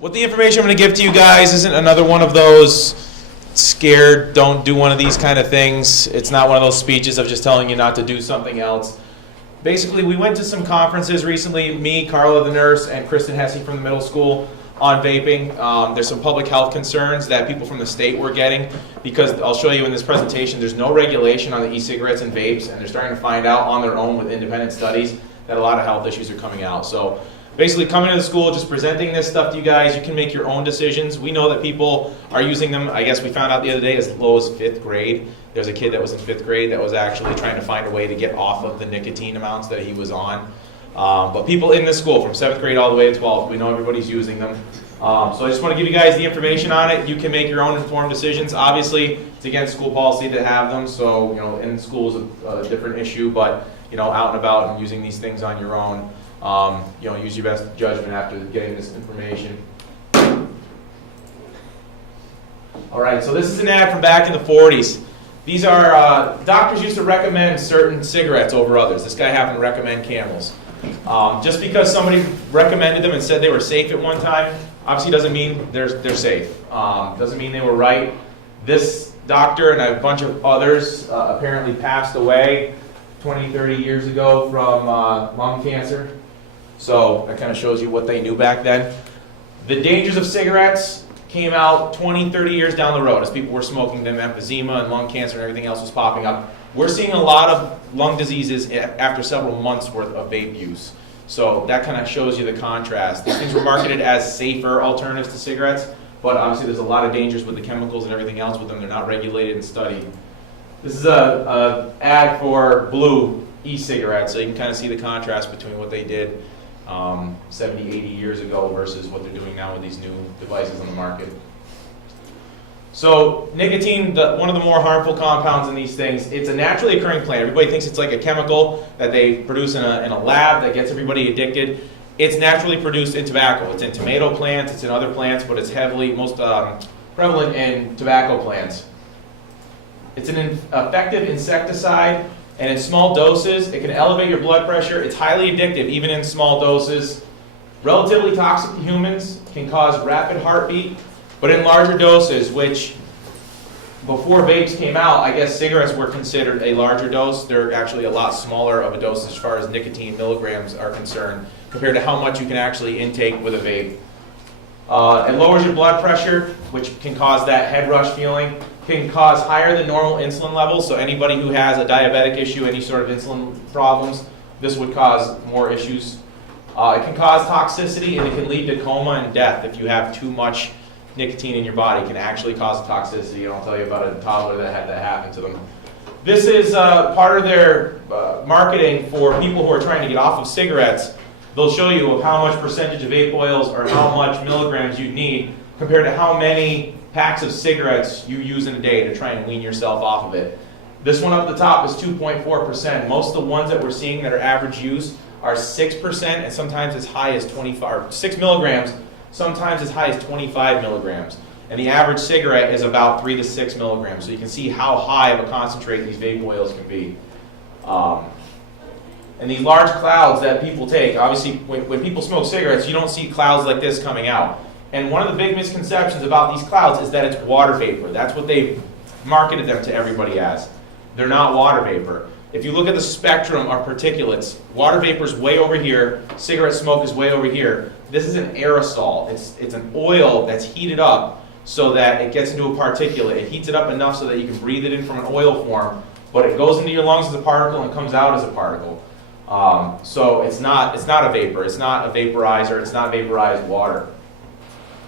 What the information I'm going to give to you guys isn't another one of those scared, don't do one of these kind of things. It's not one of those speeches of just telling you not to do something else. Basically, we went to some conferences recently, me, Carla the nurse, and Kristen Hesse from the middle school, on vaping. There's some public health concerns that people from the state were getting because I'll show you in this presentation, there's no regulation on the e-cigarettes and vapes, and they're starting to find out on their own with independent studies that a lot of health issues are coming out. So basically coming to the school, just presenting this stuff to you guys, you can make your own decisions. We know that people are using them, I guess we found out the other day, as low as 5th grade. There's a kid that was in 5th grade that was actually trying to find a way to get off of the nicotine amounts that he was on. But people in this school, from 7th grade all the way to 12th, we know everybody's using them. So I just want to give you guys the information on it. You can make your own informed decisions. Obviously, it's against school policy to have them, so in school is a different issue, but out and about and using these things on your own, use your best judgment after getting this information. All right, so this is an ad from back in the 40s. These are, doctors used to recommend certain cigarettes over others. This guy happened to recommend Camels. Just because somebody recommended them and said they were safe at one time, obviously doesn't mean they're safe. Doesn't mean they were right. This doctor and a bunch of others apparently passed away 20, 30 years ago from lung cancer. So that kind of shows you what they knew back then. The dangers of cigarettes came out 20, 30 years down the road as people were smoking them, emphysema and lung cancer and everything else was popping up. We're seeing a lot of lung diseases after several months worth of vape use. So that kind of shows you the contrast. These things were marketed as safer alternatives to cigarettes, but obviously there's a lot of dangers with the chemicals and everything else with them. They're not regulated and studied. This is a ad for blue e-cigarettes, so you can kind of see the contrast between what they did 70, 80 years ago versus what they're doing now with these new devices on the market. So nicotine, one of the more harmful compounds in these things, it's a naturally occurring plant. Everybody thinks it's like a chemical that they produce in a lab that gets everybody addicted. It's naturally produced in tobacco. It's in tomato plants, it's in other plants, but it's most prevalent in tobacco plants. It's an effective insecticide, and in small doses, it can elevate your blood pressure. It's highly addictive, even in small doses. Relatively toxic to humans, can cause rapid heartbeat, but in larger doses, which before vapes came out, I guess cigarettes were considered a larger dose. They're actually a lot smaller of a dose as far as nicotine milligrams are concerned, compared to how much you can actually intake with a vape. It lowers your blood pressure, which can cause that head rush feeling, can cause higher than normal insulin levels, so anybody who has a diabetic issue, any sort of insulin problems, this would cause more issues. It can cause toxicity, and it can lead to coma and death if you have too much nicotine in your body. It can actually cause toxicity, and I'll tell you about a toddler that had that happen to them. This is part of their marketing for people who are trying to get off of cigarettes. They'll show you of how much percentage of vape oils or how much milligrams you need compared to how many packs of cigarettes you use in a day to try and wean yourself off of it. This one up the top is 2.4%. Most of the ones that we're seeing that are average use are 6% and sometimes as high as 25, or 6 milligrams, sometimes as high as 25 milligrams. And the average cigarette is about 3 to 6 milligrams. So you can see how high of a concentrate these vape oils can be. And these large clouds that people take, obviously when people smoke cigarettes, you don't see clouds like this coming out. And one of the big misconceptions about these clouds is that it's water vapor. That's what they've marketed them to everybody as. They're not water vapor. If you look at the spectrum of particulates, water vapor is way over here, cigarette smoke is way over here. This is an aerosol. It's an oil that's heated up so that it gets into a particulate. It heats it up enough so that you can breathe it in from an oil form, but it goes into your lungs as a particle and comes out as a particle. So it's not a vapor. It's not a vaporizer. It's not vaporized water.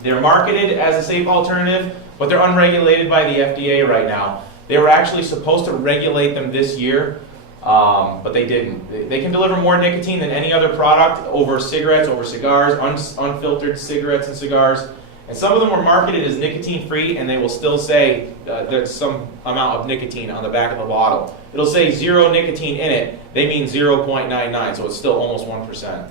They're marketed as a safe alternative, but they're unregulated by the FDA right now. They were actually supposed to regulate them this year, but they didn't. They can deliver more nicotine than any other product over cigarettes, over cigars, unfiltered cigarettes and cigars. And some of them were marketed as nicotine-free, and they will still say there's some amount of nicotine on the back of the bottle. It'll say 0 nicotine in it. They mean 0.99, so it's still almost 1%.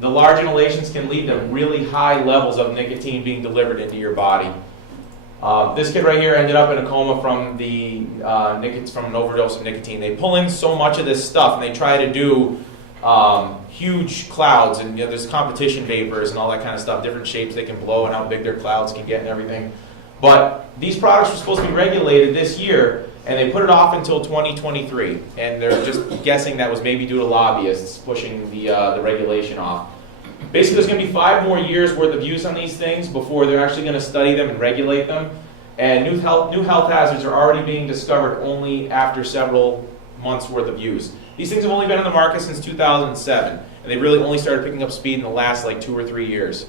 The large inhalations can lead to really high levels of nicotine being delivered into your body. This kid right here ended up in a coma from from an overdose of nicotine. They pull in so much of this stuff, and they try to do huge clouds, and there's competition vapors and all that kind of stuff, different shapes they can blow and how big their clouds can get and everything. But these products were supposed to be regulated this year, and they put it off until 2023. And they're just guessing that was maybe due to lobbyists pushing the regulation off. Basically, there's going to be 5 more years worth of use on these things before they're actually going to study them and regulate them. And new health hazards are already being discovered only after several months worth of use. These things have only been on the market since 2007, and they really only started picking up speed in the last like 2 or 3 years.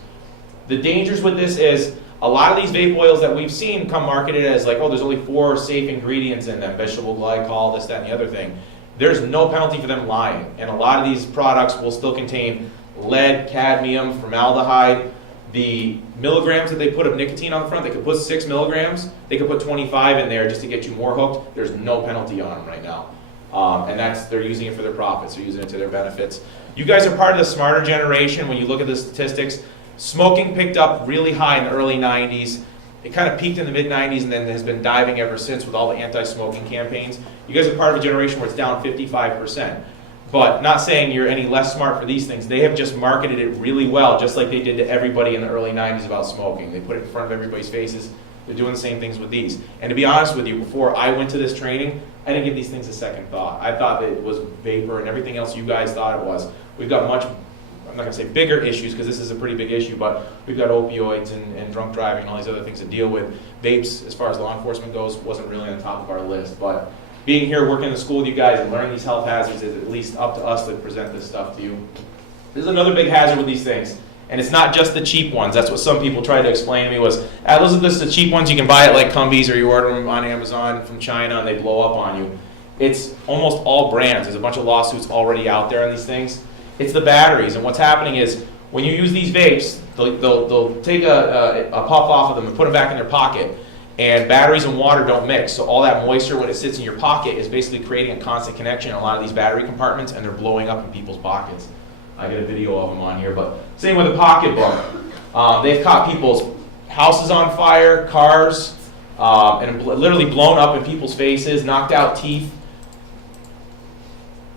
The dangers with this is a lot of these vape oils that we've seen come marketed as like, oh, there's only 4 safe ingredients in them, vegetable glycol, this, that, and the other thing. There's no penalty for them lying, and a lot of these products will still contain lead, cadmium, formaldehyde. The milligrams that they put of nicotine on the front, they could put 6 milligrams, they could put 25 in there just to get you more hooked. There's no penalty on them right now. And they're using it for their profits, they're using it to their benefits. You guys are part of the smarter generation. When you look at the statistics, smoking picked up really high in the early 90s. It kind of peaked in the mid-90s and then has been diving ever since with all the anti-smoking campaigns. You guys are part of a generation where it's down 55%. But not saying you're any less smart for these things. They have just marketed it really well, just like they did to everybody in the early 90s about smoking. They put it in front of everybody's faces. They're doing the same things with these. And to be honest with you, before I went to this training, I didn't give these things a second thought. I thought that it was vapor and everything else you guys thought it was. We've got much, I'm not going to say bigger issues because this is a pretty big issue, but we've got opioids and drunk driving and all these other things to deal with. Vapes, as far as law enforcement goes, wasn't really on the top of our list. But being here, working in the school with you guys and learning these health hazards is at least up to us to present this stuff to you. This is another big hazard with these things. And it's not just the cheap ones. That's what some people tried to explain to me was, those are the cheap ones you can buy at like Cummings or you order them on Amazon from China and they blow up on you. It's almost all brands. There's a bunch of lawsuits already out there on these things. It's the batteries. And what's happening is when you use these vapes, they'll take a puff off of them and put them back in their pocket. And batteries and water don't mix. So all that moisture when it sits in your pocket is basically creating a constant connection in a lot of these battery compartments, and they're blowing up in people's pockets. I got a video of them on here, but same with the pocketbook. They've caught people's houses on fire, cars, and literally blown up in people's faces, knocked out teeth.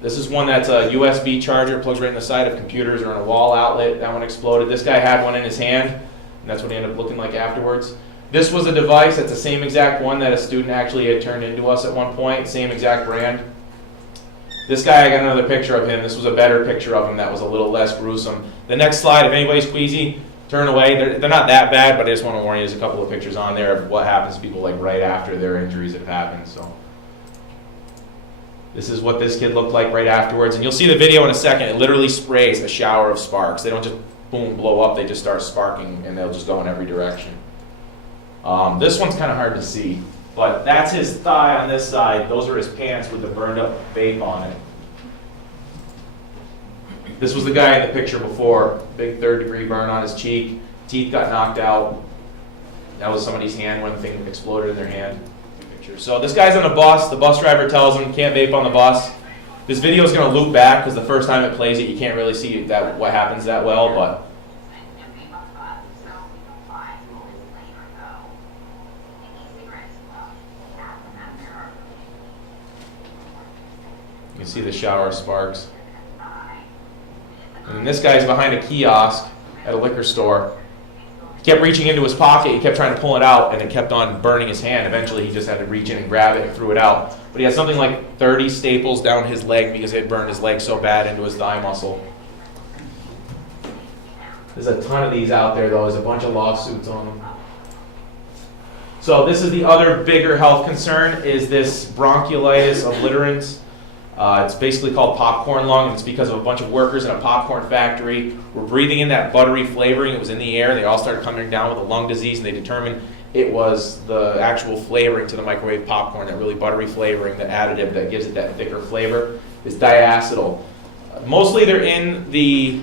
This is one that's a USB charger, plugs right in the side of computers or in a wall outlet. That one exploded. This guy had one in his hand, and that's what he ended up looking like afterwards. This was a device that's the same exact one that a student actually had turned into us at one point, same exact brand. This guy, I got another picture of him. This was a better picture of him that was a little less gruesome. The next slide, if anybody's queasy, turn away. They're not that bad, but I just want to warn you, there's a couple of pictures on there of what happens to people like right after their injuries have happened. So this is what this kid looked like right afterwards. And you'll see the video in a second. It literally sprays a shower of sparks. They don't just boom, blow up. They just start sparking, and they'll just go in every direction. This one's kind of hard to see, but that's his thigh on this side. Those are his pants with the burned up vape on it. This was the guy in the picture before. Big 3rd-degree burn on his cheek. Teeth got knocked out. That was somebody's hand when the thing exploded in their hand. So this guy's on a bus. The bus driver tells him can't vape on the bus. This video is going to loop back because the first time it plays it, you can't really see what happens that well, but you can see the shower of sparks. And then this guy's behind a kiosk at a liquor store. He kept reaching into his pocket, he kept trying to pull it out, and it kept on burning his hand. Eventually he just had to reach in and grab it and threw it out. But he had something like 30 staples down his leg because it had burned his leg so bad into his thigh muscle. There's a ton of these out there though, there's a bunch of lawsuits on them. So this is the other bigger health concern, is this bronchiolitis obliterans. It's basically called popcorn lung, and it's because of a bunch of workers in a popcorn factory were breathing in that buttery flavoring. It was in the air. They all started coming down with a lung disease, and they determined it was the actual flavoring to the microwave popcorn, that really buttery flavoring, the additive that gives it that thicker flavor, is diacetyl. Mostly they're in the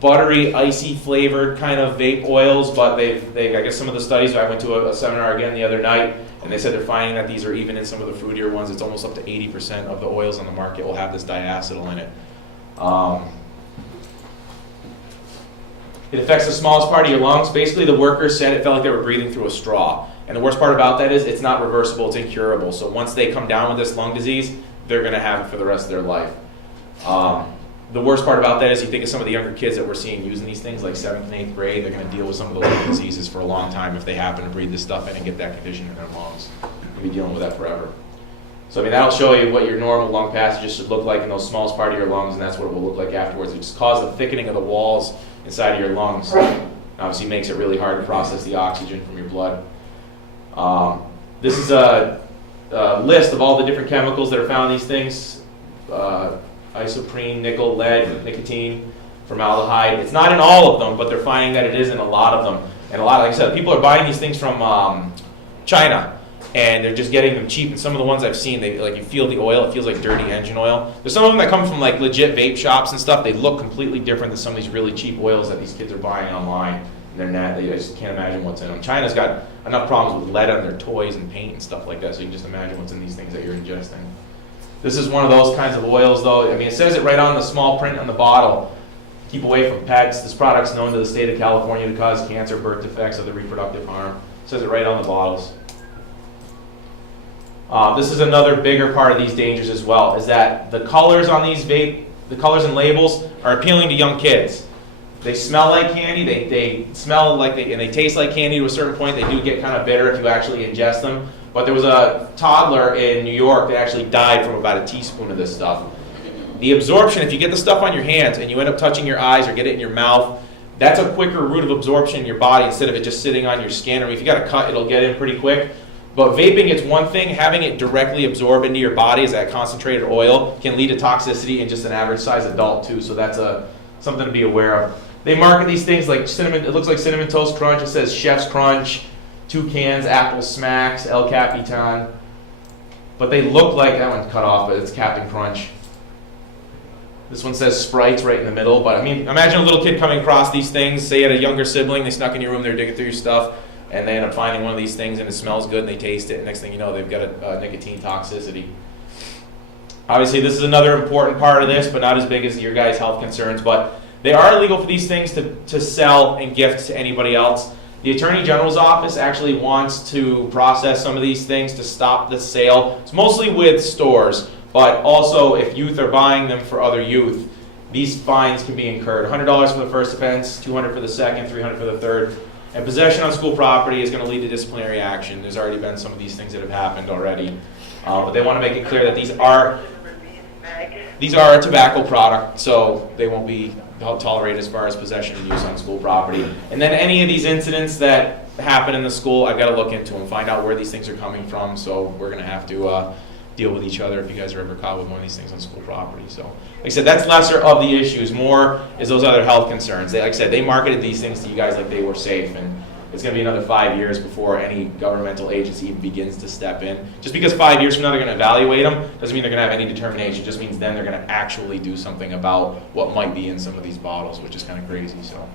buttery, icy flavored kind of vape oils, but I guess some of the studies, I went to a seminar again the other night, and they said they're finding that these are even in some of the fruitier ones. It's almost up to 80% of the oils on the market will have this diacetyl in it. It affects the smallest part of your lungs. Basically, the workers said it felt like they were breathing through a straw. And the worst part about that is it's not reversible, it's incurable. So once they come down with this lung disease, they're going to have it for the rest of their life. The worst part about that is you think of some of the younger kids that we're seeing using these things, like 7th and 8th grade, they're going to deal with some of the lung diseases for a long time if they happen to breathe this stuff in and get that condition in their lungs. They'll be dealing with that forever. So I mean, that'll show you what your normal lung passages should look like in those smallest part of your lungs, and that's what it will look like afterwards. It just causes a thickening of the walls inside of your lungs. Obviously makes it really hard to process the oxygen from your blood. This is a list of all the different chemicals that are found in these things. Isoprene, nickel, lead, nicotine, formaldehyde. It's not in all of them, but they're finding that it is in a lot of them. And a lot, like I said, people are buying these things from China, and they're just getting them cheap. And some of the ones I've seen, they like you feel the oil. It feels like dirty engine oil. There's some of them that come from like legit vape shops and stuff. They look completely different than some of these really cheap oils that these kids are buying online. And they're not. They just can't imagine what's in them. China's got enough problems with lead on their toys and paint and stuff like that. So you can just imagine what's in these things that you're ingesting. This is one of those kinds of oils, though. I mean, it says it right on the small print on the bottle. Keep away from pets. This product's known to the state of California to cause cancer, birth defects, other reproductive harm. It says it right on the bottles. This is another bigger part of these dangers as well, is that the colors on these vape, the colors and labels are appealing to young kids. They smell like candy, they smell like and they taste like candy to a certain point. They do get kind of bitter if you actually ingest them. But there was a toddler in New York that actually died from about a teaspoon of this stuff. The absorption, if you get the stuff on your hands and you end up touching your eyes or get it in your mouth, that's a quicker route of absorption in your body instead of it just sitting on your skin. Or if you got a cut, it'll get in pretty quick. But vaping, it's one thing. Having it directly absorb into your body as that concentrated oil can lead to toxicity in just an average size adult too. So that's something to be aware of. They market these things like cinnamon. It looks like Cinnamon Toast Crunch. It says Chef's Crunch, Toucans, Apple Smacks, El Capitan. But they look like, that one's cut off, but it's Captain Crunch. This one says Sprites right in the middle. But I mean, imagine a little kid coming across these things. Say you had a younger sibling, they snuck in your room, they're digging through your stuff, and they end up finding one of these things and it smells good and they taste it. And next thing you know, they've got a nicotine toxicity. Obviously, this is another important part of this, but not as big as your guys' health concerns. But they are illegal for these things to sell and gift to anybody else. The Attorney General's office actually wants to process some of these things to stop the sale. It's mostly with stores, but also if youth are buying them for other youth, these fines can be incurred. $100 for the first offense, $200 for the second, $300 for the third. And possession on school property is going to lead to disciplinary action. There's already been some of these things that have happened already. But they want to make it clear that these are a tobacco product, so they won't be tolerated as far as possession and use on school property. And then any of these incidents that happen in the school, I've got to look into them, find out where these things are coming from. So we're going to have to deal with each other if you guys are ever caught with one of these things on school property. So, like I said, that's lesser of the issues. More is those other health concerns. Like I said, they marketed these things to you guys like they were safe, and it's going to be another 5 years before any governmental agency even begins to step in. Just because 5 years from now they're going to evaluate them doesn't mean they're going to have any determination. It just means then they're going to actually do something about what might be in some of these bottles, which is kind of crazy. So.